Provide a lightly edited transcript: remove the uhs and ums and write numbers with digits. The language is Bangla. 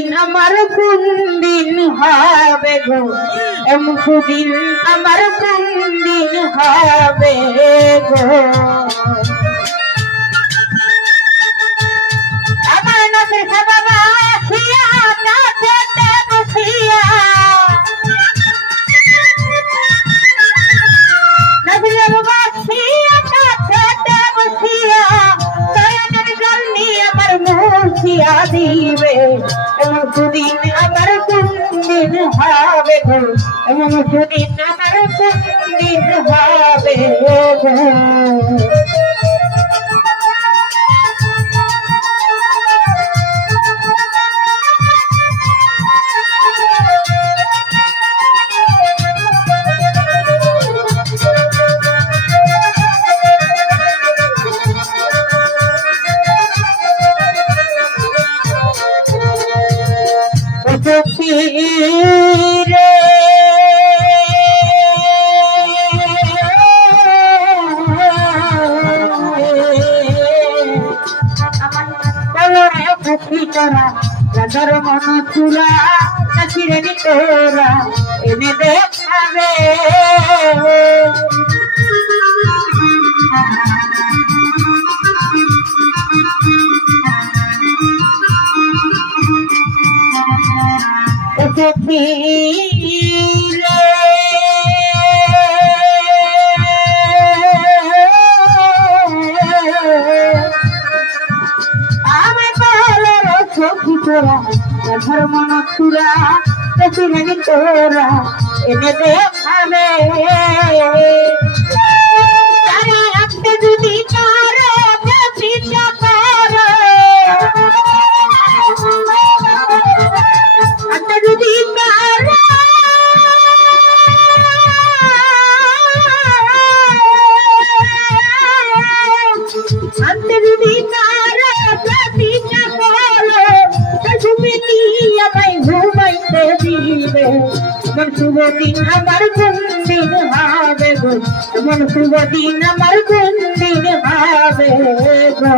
সুদিন আমার কোন দিন হবে গো, এমন সুদিন আমার কোন দিন হবে গো। আমার নবীর বাবা আসিয়া কাছেতে বসিয়া, নবীর বাবা আসিয়া কাছেতে বসিয়া নয়নের জল নিয়ে আমার মুছিয়া দিবে। এমন সুদিন আমার কোন দিন হবে গো, এমন সুদিন আমার কোন দিন হবে গো। রে তোরা রাজার মন চুরা নাচিরে নি তোরা এনে দেখাবে। ধর্ম নতুরা তোরা এনে দেখাবে। আপনি যদি পারে পিছা পারে, আপনি যদি পারে আপনি যদি পারে পিছা পারে ঘুমাইতে দিবে। এমন শুভ দিন আমার কোন দিন হবে গো, এমন শুভ দিন আমার কোন দিন হবে গো।